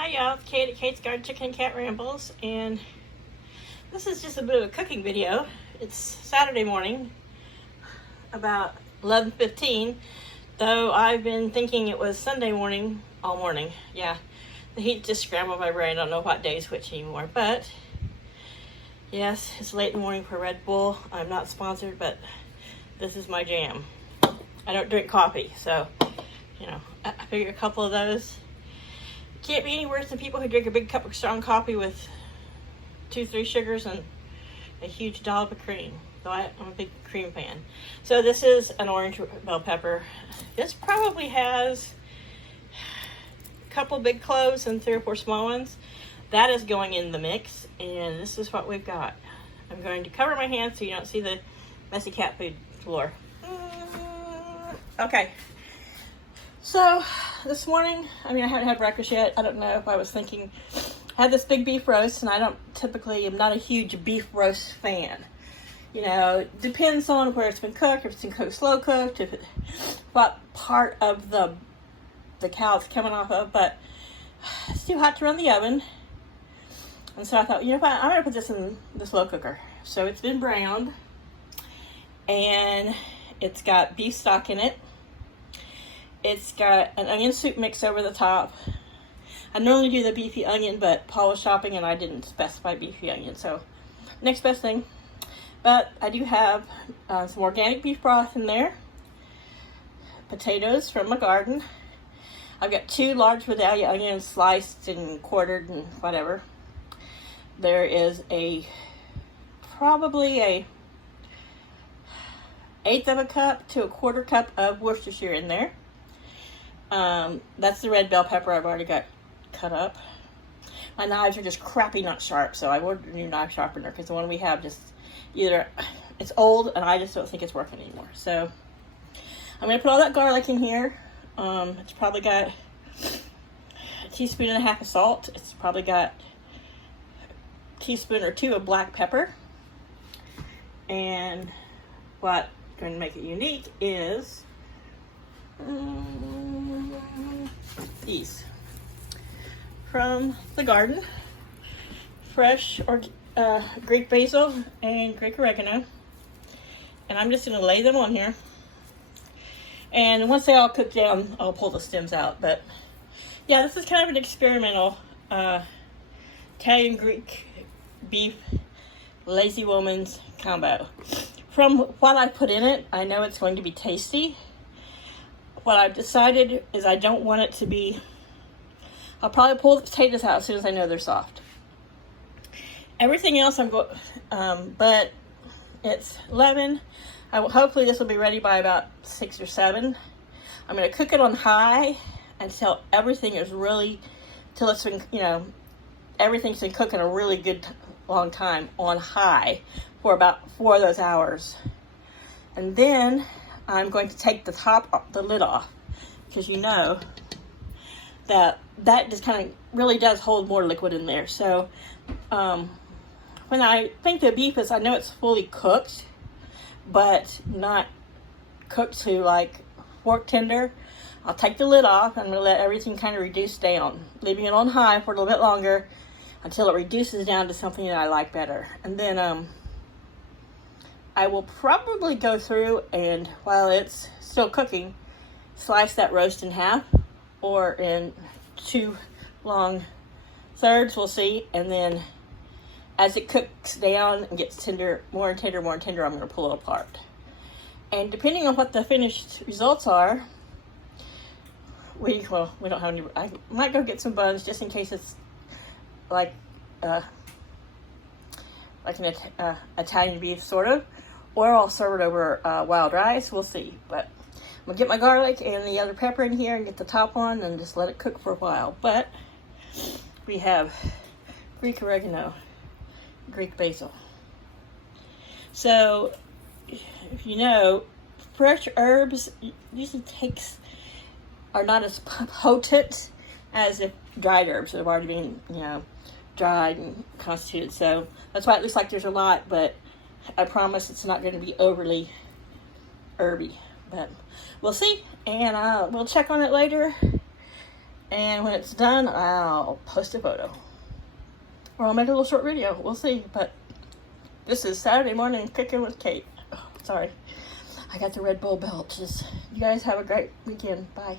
Hi y'all, it's Kate at Kate's Garden Chicken and Cat Rambles, and this is just a bit of a cooking video. It's Saturday morning, about 11:15, though I've been thinking it was Sunday morning all morning. Yeah, the heat just scrambled my brain. I don't know what day is which anymore, but yes, it's late in the morning for Red Bull. I'm not sponsored, but this is my jam. I don't drink coffee, so, you know, I figure a couple of those can't be any worse than people who drink a big cup of strong coffee with 2-3 sugars and a huge dollop of cream. So I'm a big cream fan. So this is an orange bell pepper. This probably has a couple big cloves and 3 or 4 small ones. That is going in the mix, and this is what we've got. I'm going to cover my hands so you don't see the messy cat food floor. Okay. So this morning, I haven't had breakfast yet. I don't know if I was thinking, I had this big beef roast, and I am not a huge beef roast fan. You know, depends on where it's been cooked, if it's been cooked, slow cooked, what part of the cow it's coming off of, but it's too hot to run the oven. And so I thought, you know what, I'm gonna put this in the slow cooker. So it's been browned, and it's got beef stock in it. It's got an onion soup mix over the top. I normally do the beefy onion, but Paul was shopping and I didn't specify beefy onion, so next best thing. But I do have some organic beef broth in there, potatoes from my garden. I've got 2 large Vidalia onions sliced and quartered and whatever. There is probably a 1/8 of a cup to a 1/4 cup of Worcestershire in there. That's the red bell pepper I've already got cut up. My knives are just crappy, not sharp, so I ordered a new knife sharpener because the one we have just it's old and I just don't think it's working anymore. So I'm going to put all that garlic in here. It's probably got a teaspoon and a half of salt. It's probably got a teaspoon or 2 of black pepper. And what's going to make it unique is these from the garden, fresh Greek Basil and Greek Oregano, and I'm just going to lay them on here, and once they all cook down I'll pull the stems out. But yeah, this is kind of an experimental Italian Greek beef lazy woman's combo. From what I put in it, I know it's going to be tasty. What I've decided is I don't want it to be, I'll probably pull the potatoes out as soon as I know they're soft. Everything else but it's 11. Hopefully this will be ready by about 6 or 7. I'm going to cook it on high until everything is really, till it's been, everything's been cooking a really good long time on high for about 4 of those hours. And then I'm going to take the lid off, because you know that just kind of really does hold more liquid in there. So when I think the beef is, I know it's fully cooked, but not cooked to like fork tender, I'll take the lid off. I'm going to let everything kind of reduce down, leaving it on high for a little bit longer until it reduces down to something that I like better. And then I will probably go through and, while it's still cooking, slice that roast in half or in 2 long thirds, we'll see. And then as it cooks down and gets tender, more and tender, I'm going to pull it apart. And depending on what the finished results are, we don't have any, I might go get some buns just in case it's like an Italian beef sort of, or I'll serve it over wild rice. We'll see. But I'm gonna get my garlic and the other pepper in here and get the top on and just let it cook for a while. But we have Greek oregano, Greek basil. So if you know, fresh herbs usually are not as potent as if dried herbs that have already been, dried and constituted. So that's why it looks like there's a lot, but I promise it's not going to be overly herby. But we'll see, and we'll check on it later And when it's done, I'll post a photo. Or I'll make a little short video. We'll see. But this is Saturday morning cooking with Kate. Oh, sorry. I got the Red Bull belt. You guys have a great weekend. Bye.